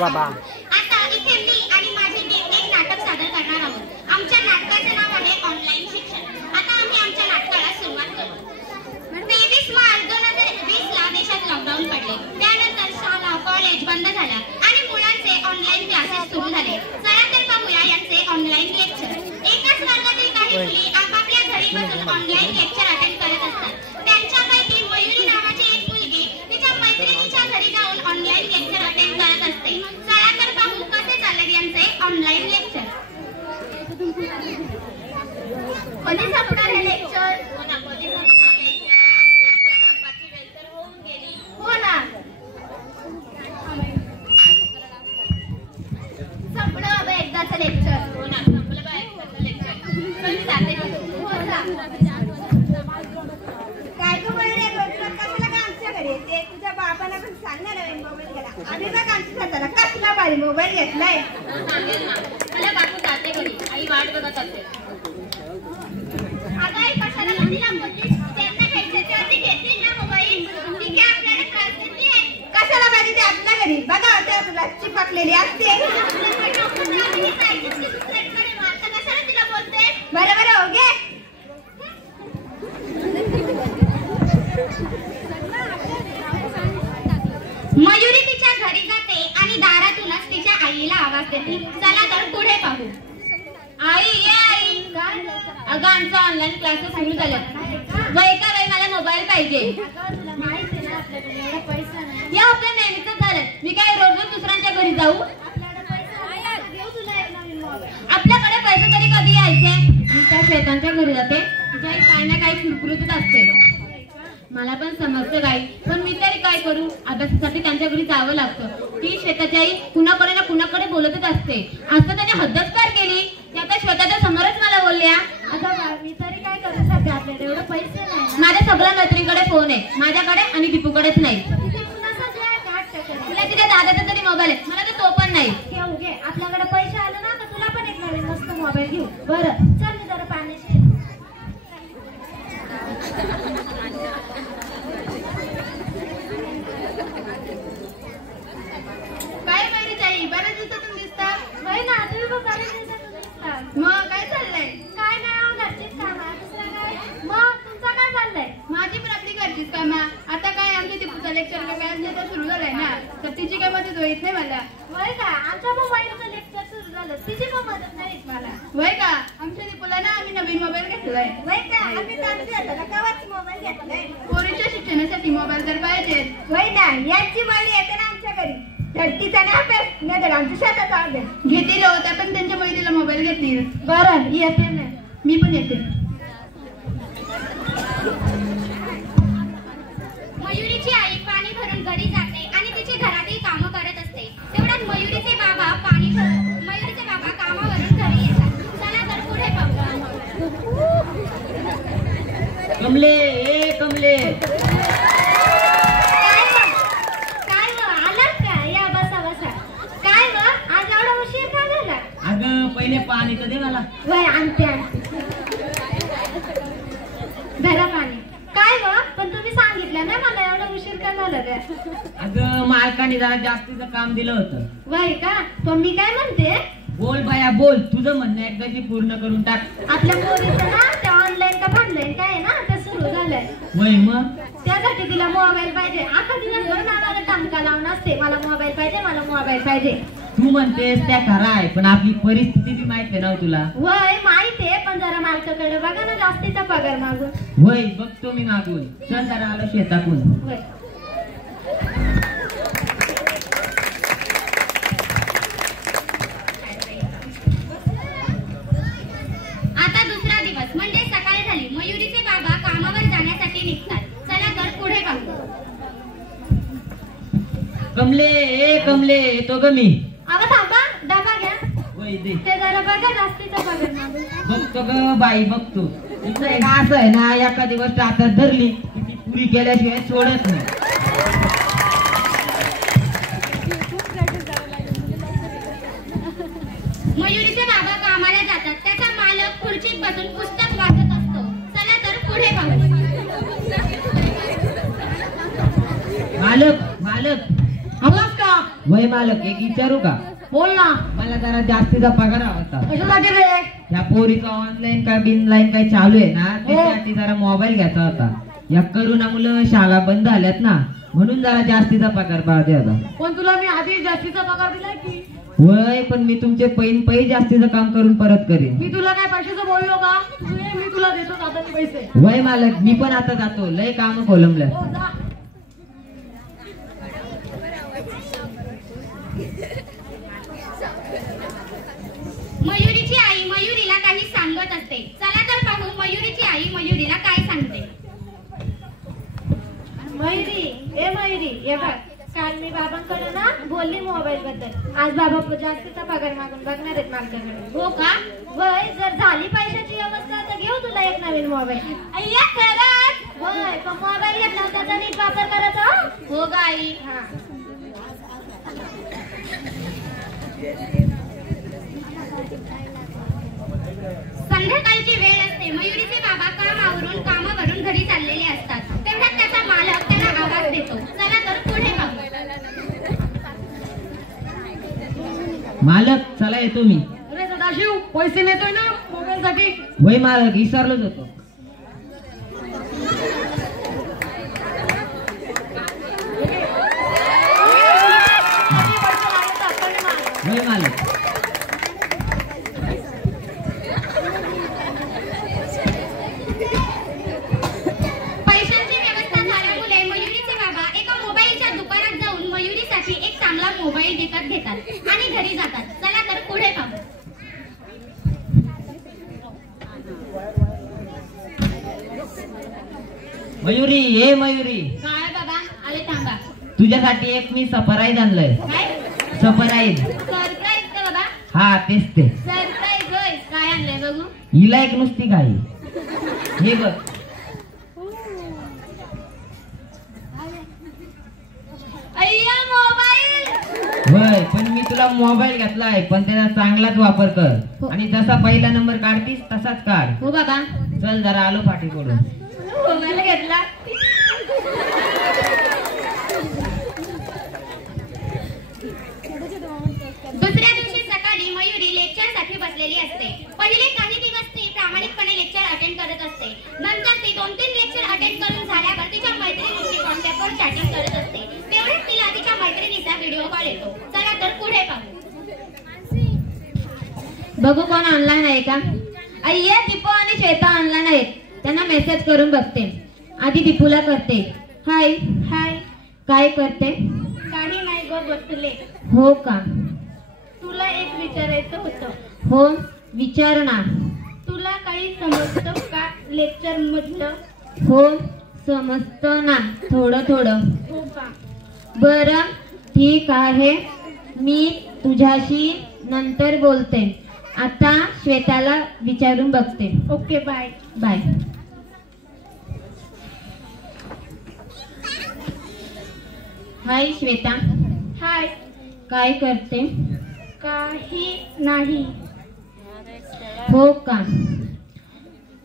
बाबा. आता इथे मी आणि माझे टीम एक नाटक सादर करणार आहोत. आमच्या नाटकाचे नाव आहे ऑनलाईन शिक्षण. आता आम्ही आमच्या नाटकाला सुरुवात करू. 23 मार्च 2020 ला देशात लॉकडाऊन पडले. त्यानंतर शाळा कॉलेज बंद झाल्या आणि मुलांचे ऑनलाईन क्लासेस सुरू झाले. चला तर पाहूया यांचे ऑनलाईन लेक्चर. एकाच वर्गातील काही मुली आपापल्या घरी बसून ऑनलाईन लेक्चर अटेंड करत असतात. त्यांच्यापैकी मयुरी नावाची एक मुलगी तिच्या मैत्रिणीच्या घरी जाऊन ऑनलाईन लेक्चर अटेंड करत असते. चला तर पाहू कसे चालले यांचे ऑनलाईन लेक्चर. कधी संपणार हे लेक्चर? हो ना, संपलं बाबा एकदाचं लेक्चर. हो ना, संपलं बाबा एकदाचं लेक्चर. चल जाते. हो ना. काय गं बहिणी, रोजगार कशाला का आमच्या घरी येते? तुझ्या बाबांना पण सांग ना नवीन मोबाईल घ्यायला. आम्ही बघ आमच्या स्वतःला कसला भारी मोबाईल घेतलाय. सांगेल ना. मला बापू जाते घरी. आई वाट बघत असते. अगं आई कशाला तिला बोलतेस? त्यांना घ्यायचे तर ती घेतील ना मोबाईल. ती काय आपल्याला त्रास देते? कशाला पाहिजे ते आपल्या घरी? बघा त्या तुला चिपकलेली असते. बरं बरं हो गे. मयुरी तिच्या घरी जाते आणि दारातूनच तिच्या आईला आवाज देते. चला तर पुढे पाहू. आई ये आई. अगं आमचा ऑनलाईन क्लासेस सुरू झालेत. वय का वय, मला मोबाईल पाहिजे. या आपल्या नेहमीच झालं. मी काय रोज रोज दुसऱ्यांच्या घरी जाऊ? आपल्याकडे पैसे तरी कधी यायचे? मी त्या श्वेतांच्या घरी जाते. तिच्या काही ना काही कुरकुरीतच असते. मला पण समजतं काही, पण मी तरी काय करू? अभ्यासासाठी त्यांच्या घरी जावं लागतं. ती श्वेताची आई कुणाकडे ना कुणाकडे बोलतच असते. असं त्याने हद्दच पार केली. त्या आता श्वेताच्या समोरच मला बोलल्या. आता मी तरी काय करू? सध्या आपल्याकडे एवढे पैसे नाही. माझ्या सगळ्या मैत्रिणीकडे फोन आहे, माझ्याकडे आणि दीपूकडेच नाही. तुला तिच्या दादाचा तरी मोबाईल आहे, मला तर तो पण नाही. घेऊ घे. आपल्याकडे पैसे आले ना तर तुला पण एक नवीन मस्त मोबाईल घेऊ. बरं चल, मी जरा पाण्याशी. काय माहिती आई, बऱ्याच दिवसातून दिसता. वय ना, तुम्ही पण बऱ्याच दिवसातून दिसता. मग काय चाललंय? काय नाही हो, घरचीच कामं. दुसरं काय? मग तुमचं काय चाललंय? माझी पण आपली घरचीच कामं. आता काय आमच्या दीपूचा लेक्चर व्याज तर सुरू झालाय ना, तर तिची काय मदत होईत नाही मला. वय का? आमच्या मोबाईलचं लेक्चर सुरू झालं, तिची पण मदत नाही मला. वय का? आमच्या दीपूला ना आम्ही नवीन मोबाईल घेतलाय. वय का? आम्ही तर आमच्या हाताला कवाच मोबाईल घेतलाय. पोरींच्या शिक्षणासाठी मोबाईल तर पाहिजे. वय ना, यांची बहिणी येते ना आमच्या घरी, तर तिचा ना अभ्यास नाही तर आमच्या शेताचा अभ्यास घेतील होत्या, पण त्यांच्या बहिणीला मोबाईल घेतील. बरं येते ना. मी पण येते. मयुरीची आई पाणी भरून घरी जाते आणि तिची घरातील कामं करत असते. तेवढ्यात मयुरीचे बाबा कामावरून घरी येतात. चला तर पुढे पाहू. कमले, ए कमले. काय आलात का? या बसा बसा. काय व आज एवढा उशीर का झाला? अगं पहिले पाणी तर दे मला. वय आणते. धरा पाणी. काय व पण तुम्ही सांगितलं ना मला एवढा उशीर का झाला त्या? अगं मालकाने जरा जास्तीचं काम दिलं होतं. वय का? पण मी काय म्हणते, बोल बाया बोल, तुझं म्हणणं एकदाची पूर्ण करून टाक. आपल्या पोरीचं ना ते ऑनलाईन का ऑनलाईन काय आहे ना ते सुरू झालंय. वय मग त्यासाठी तिला मोबाईल पाहिजे. आता दिवसभर नावाला टांका लावून असते, मला मोबाईल पाहिजे, मला मोबाईल पाहिजे. तू म्हणतेस त्या खरा आहे, पण आपली परिस्थिती बी माहिती आहे ना तुला. वय माहिती आहे, पण जरा मालकाकडे बघा ना जास्तीचा पगार मागून. वय बघतो मी मागून. चल जरा आलो शेतातून. वय आता दुसरा दिवस म्हणजे सकाळ झाली. मयुरीचे बाबा कामावर जाण्यासाठी निघतात. चला तर पुढे पाहू. कमले, ए कमले, येतो ग मी. अगं थांबा, डबा घ्या. वय दे. ते जरा बघा जास्तीचा पगार मागून. बघतो ग बाई बघतो. इथं एक असं आहे ना, एका दिवस टाकत धरली की ती पुरी केल्याशिवाय सोडत नाही. मयुरीचे बाबा कामाला जातात. त्याचा मालक खुर्चीत बसून पुस्तक वाचत असतो. चला तर पुढे पाहू. मालक मालक. आलास का? वय मालक एक विचारू का? बोल ना. मला जरा जास्तीचा पगार हवा होता. कशासाठी रे? या पोरीचा ऑनलाईन काय बिनलाईन काय चालू आहे ना, त्यासाठी जरा मोबाईल घ्यायचा होता. या करोना मुलं शाळा बंद झाल्यात ना, म्हणून जरा जास्तीचा पगार पाहिजे होता. पण तुला मी आधी जास्तीचा पगार दिलाय की? वय पण मी तुमचे पै जास्तीचं काम करून परत करेन. मी तुला काय पैशाचं बोललो का? मी तुला देतो आता पैसे. वय मालक मी पण आता जातो, लय काम कोलमलं. हो जा. मयुरीची आई मयुरीला काही सांगत असते. चला तर पाहू मयुरीची आई मयुरीला काय सांगते. मयुरी, ए मयुरी, ये बघ, काल मी बाबांकडे ना बोलली मोबाईल बद्दल. आज बाबा जास्तीचा पगार मागून बघणार आहेत माझ्याकडे. हो का? वय जर झाली पैशाची व्यवस्था तर घेऊ तुला एक नवीन मोबाईल. अय्या खरंच? वय पण मोबाईल घेतला त्याचा नीट वापर करायचा. हो ग आई. हा. संध्याकाळची वेळ असते. मयुरीचे बाबा कामावरून घरी चाललेले असतात. तेवढ्यात त्याचा मालक त्याला आवाज देतो. चला तर पुढे पाहू. मालक चला येतो मी. अरे सदाशिव पैसे नेतोय ना मोबाईल साठी. वय मालक विसरलोच होतो. वय मालक. पैशांची व्यवस्था झाल्यामुळे मयुरीचे बाबा एका मोबाईलच्या दुकानात जाऊन मयुरीसाठी एक चांगला मोबाईल विकत घेतात आणि घरी जातात. चला तर पुढे पाहू. मयुरी ये मयुरी, काय बाबा आले थांबा. तुझ्यासाठी एक मी सरप्राईज आणलंय. काय सरप्राईज? सरप्राईज का बाबा? हा तेच ते. सरप्राईज होय. काय आणलंय बघू. हिला एक नुसती काही हे बघ. अय्या मोबाईल. वय पण मी तुला मोबाईल घेतलाय, पण त्याचा चांगलाच वापर कर आणि जसा पहिला नंबर काढतीस तसाच काढ. हो बाबा. चल जरा आलो पाठीकडून. मोबाईल घेतला. दुसऱ्या दिवशी सकाळी मयुरी लेक्चरसाठी बसलेली असते. पहिले काही दिवस ती प्रामाणिकपणे लेक्चर अटेंड करत असते. नंतर ती 2-3 लेक्चर अटेंड करून झाल्यावर तिच्या मैत्रिणींशी व्हॉट्सअपवर चॅटिंग करत असते. तेवढ्यात तिला तिच्या मैत्रिणीचा व्हिडिओ कॉल येतो. चला तर पुढे पाहू. बघू कोण ऑनलाईन आहे का. अय्या दीपू आणि श्वेता ऑनलाईन आहेत. त्यांना मेसेज करून बघते. आधी दीपूला करते. हाय. हाय. काय करते? काही नाही गो बसले. हो का. तुला एक विचारायचं होतं. हो विचार ना. तुला काही समजतं का लेक्चर मधलं? हो समजतं ना थोडं थोडं. हो का. बरं ठीक आहे, मी तुझ्याशी नंतर बोलते. आता श्वेताला विचारून बघते. Okay bye. Bye. Hi Shweta. Hi. काय करते? काही नाही. हो का.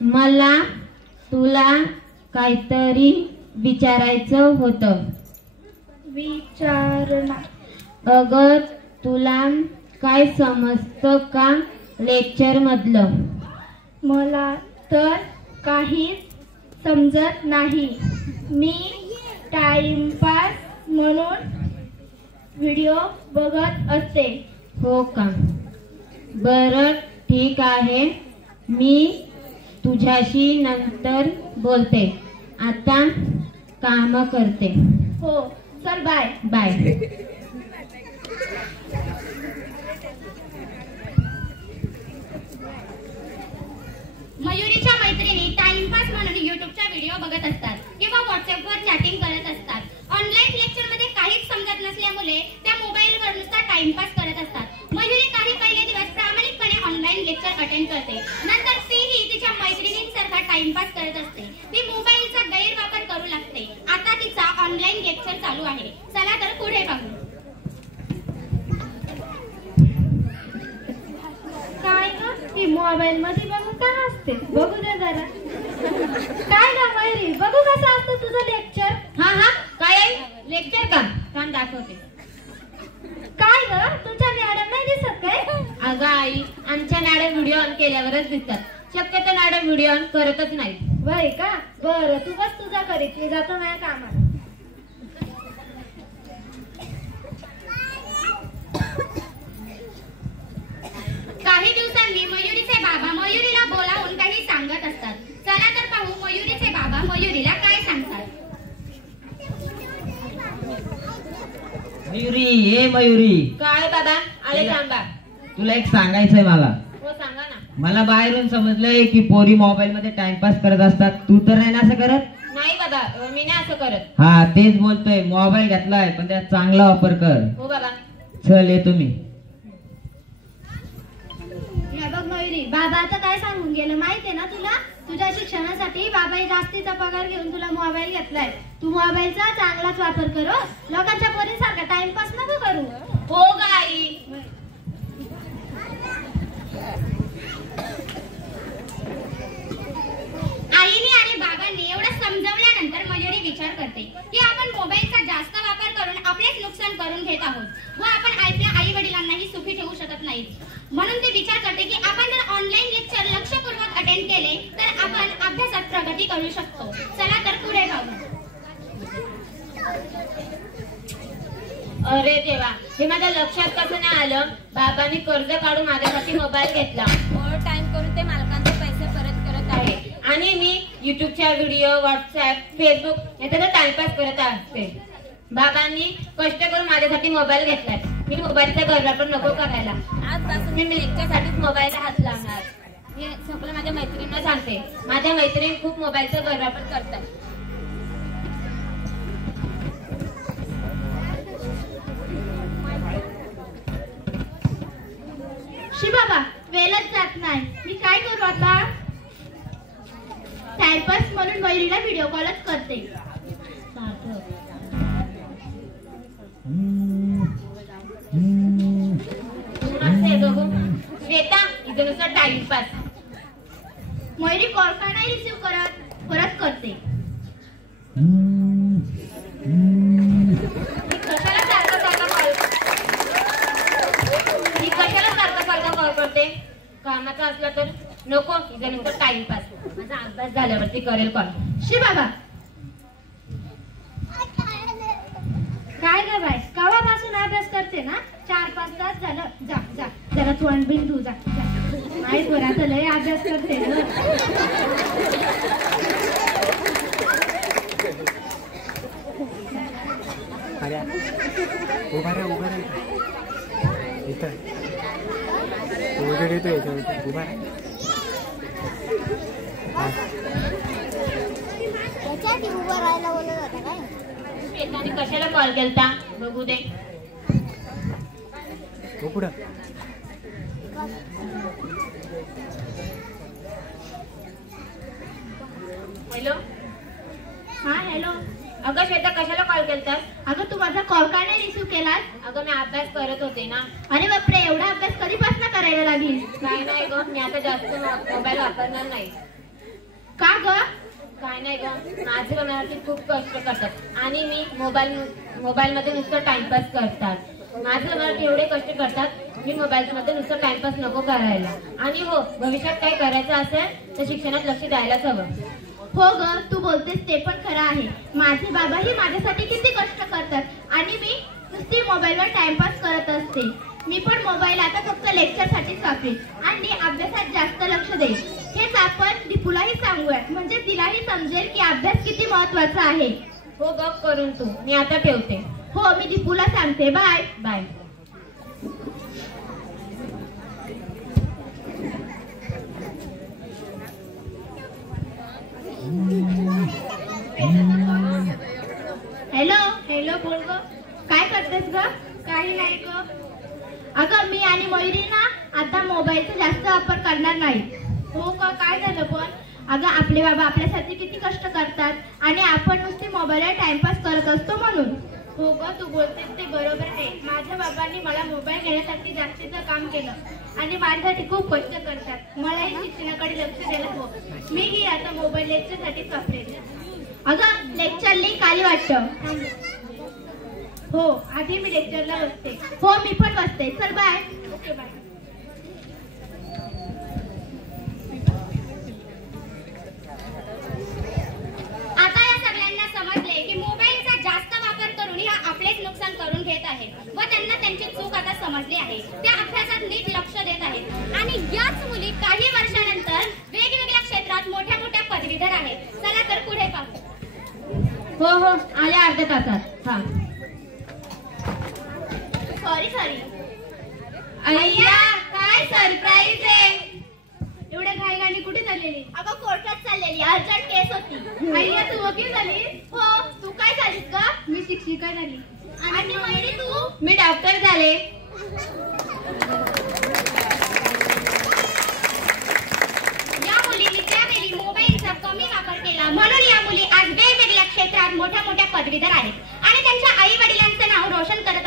मला तुला काहीतरी विचारायचं होतं. विचारणार. अगं तुला काय समजतं का लेक्चर मधलं? मला तर काहीच समजत नाही. मी टाइमपास म्हणून व्हिडिओ बघत असते. हो का. बरं ठीक आहे, मी तुझ्याशी नंतर बोलते. आता काम करते. हो चल बाय. बाय. मयुरीच्या मैत्रिणी टाइमपास म्हणून युट्यूबचा व्हिडिओ बघत असतात किंवा व्हॉट्सअपवर चॅटिंग करत असतात. ऑनलाईन लेक्चरमध्ये काहीच समजत नसल्यामुळे त्या मोबाईलवर नुसता टाइमपास करत असतात. मयुरी काही पहिले दिवस प्रामाणिकपणे ऑनलाईन लेक्चर अटेंड करते. नंतर तीही तिच्या मैत्रिणींसारखा टाइमपास करत असते. ती मोबाईलचा गैरवापर करू लागते. आता तिचा ऑनलाईन लेक्चर चालू आहे. चला तर पुढे पाहू. काय ग ती मोबाईल मध्ये बघून का हसते? बघू दे जरा. काय ग मयुरी, बघू कसं असतं तुझं लेक्चर. हा हा काय आहे लेक्चर का? थांब दाखवते. गेल्यावरच दिसतात. शक्यतो मॅडम व्हिडिओ ऑन करतच नाही. वय का? बरं तू बस तुझा करीत, मी जातो माझ्या कामाला. काही दिवसांनी मयुरीचे बाबा मयुरीला बोलावून काही सांगत असतात. चला तर पाहू मयुरीचे बाबा मयुरीला काय सांगतात. मयुरी, ए मयुरी, काय बाबा? आले थांबा. तुला एक सांगायचंय मला. हो सांगा ना. मला बाहेरून समजलंय की पोरी मोबाईल मध्ये टाइमपास करत असतात. तू तर नाही ना असं करत? नाही बाबा, मी नाही असं करत. हा तेच बोलतोय. मोबाईल घेतलाय पण त्याचा चांगला वापर कर. हो बाबा. चल येतो मी. हे बघ मयुरी, बाबा आता काय सांगून गेलं माहितीये ना तुला? तुझ्या शिक्षणासाठी बाबाई जास्तीचा पगार घेऊन तुला मोबाईल घेतलाय. तू मोबाईलचा चांगलाच वापर कर. लोकांच्या पोरींसारखा टाइमपास नको करू. हो ग आई. आईने आणि बाबांनी एवढं समजावल्यानंतर मयुरी विचार करते की आपण मोबाईलचा जास्त वापर करून आपलेच नुकसान करून घेत आहोत व आपण आपल्या आई वडिलांनाही सुखी ठेवू शकत नाही. म्हणून ती विचार करते की आपण जर ऑनलाईन लेक्चर लक्षपूर्वक अटेंड केले तर आपण अभ्यासात प्रगती करू शकतो. चला तर पुढे जाऊ. अरे देवा, हे माझ्या लक्षात कसं नाही आलं. बाबांनी कर्ज काढून माझ्यासाठी मोबाईल घेतला. ओव्हर टाइम करून ते मालकांचे पैसे परत करत आहे आणि मी युट्यूबच्या व्हिडिओ, व्हॉट्सअप, फेसबुक याचा टाइमपास करत असते. बाबांनी कष्ट करून माझ्यासाठी मोबाईल घेतलाय. मी मोबाईलचा गैरवापर नको करायला. आजपासून मी लेक्चरसाठीच मोबाईलला हात लावणार. हे सगळं माझ्या मैत्रिणींना सांगते. माझ्या मैत्रिणी खूप मोबाईलचा गैरवापर करतात. शी बाबा, वेळच जात नाही. मी काय करू आता? टाइमपास म्हणून मयुरीला व्हिडिओ कॉलच करते. श्वेता, इथं नुसतं टाइमपास. मयुरी कॉल का नाही रिसीव्ह करत? परत करते. कशाला सारखा कॉल करते? कामाचा असला तर नको. इथं नुसतं टाइमपास. माझा अभ्यास झाल्यावरती करेल कॉल. शी बाबा, काय ग बाय, कवापासून अभ्यास करते ना? 4-5 तास झालं. जा जा जरा तोंड बिन धु. जा नाही बरं लय अभ्यास करते ग. उभा रे इथं येतो याच्यावर उभा रे. उभं राहायला बोलत होता काय? श्वेताने कशाला कॉल केलता? बघू दे. हो पुढं. हॅलो. हा हॅलो. अगं श्वेता, कशाला कॉल केलतास? अगं तू माझा कॉल का नाही रिसीव्ह केलास? अगं मी अभ्यास करत होते ना. अरे बापरे, एवढा अभ्यास कधीपासून करायला लागली? काय नाही ग, मी आता जास्त मोबाईल वापरणार नाही. का ग? काय नाही ग, माझे बनावटी खूप कष्ट करतात आणि मी मोबाईल मध्ये नुसतं टाइमपास करतात. माझे बनावटी एवढे कष्ट करतात, मी मोबाईल मध्ये नुसतं टाइमपास नको करायला. आणि हो, भविष्यात काय करायचं असेल तर शिक्षणात लक्ष द्यायलाच हवं. हो ग, तू बोलतेस ते पण खरं आहे. माझे बाबाही माझ्यासाठी किती कष्ट करतात आणि मी नुसती मोबाईलवर टाइमपास करत असते. मी पण मोबाईल आता फक्त लेक्चरसाठीच वापरेन आणि अभ्यासात जास्त लक्ष देईन. हेच आपण दीपूलाही सांगूयात, म्हणजे तिलाही समजेल की अभ्यास किती महत्वाचा आहे. हो बघ करून तू. मी आता ठेवते. हो, मी दीपूला सांगते. Bye bye. हॅलो. हॅलो, बोल ग. काय करतेस ग? काही नाही ग. अगं मी आणि मयुरी ना आता मोबाईलचा जास्त वापर करणार नाही. हो का? काय झालं पण? अगं आपले बाबा आपल्यासाठी किती कष्ट करतात आणि आपण नुसते मोबाईलवर टाइमपास करत असतो म्हणून. हो ग, तू बोलतेस ते बरोबर आहे. माझ्या बाबांनी मला मोबाईल घेण्यासाठी जास्तीचं काम केलं आणि माझ्यासाठी खूप कष्ट करतात. मलाही शिक्षणाकडे लक्ष द्यायला हवं. मीही आता मोबाईल लेक्चरसाठीच वापरेल. अगं लेक्चर लिंक आली वाटतं. हो, आधी मी लेक्चरला बसते. हो, मी पण बसते. चल बाय. Okay bye. त्यांना त्यांची चूक आता समजली आहे. त्या अभ्यासात नीट लक्ष देत आहेत आणि याच मुली काही वर्षानंतर वेगवेगळ्या क्षेत्रात मोठ्या मोठ्या पदवीधर आहेत. चला तर पुढे पाहू. हो हो आल्या अर्ध्या तासात. हा सॉरी अय्या काय सरप्राईज आहे. एवढ्या घाईघाईने कुठे चाललेली? अगं कोर्टात चाललेली अर्जंट केस होती. अय्या तू वकील झाली? हो तू काय झालीस का? मी शिक्षिका झाली. आणि मयुरी तू? मी डॉक्टर झाले. या मुलींनी त्यावेळी मोबाईलचा कमी वापर केला म्हणून या मुली आज वेगवेगळ्या क्षेत्रात मोठ्या मोठ्या पदवीधर आहेत आणि त्यांच्या आई वडिलांचं नाव रोशन करत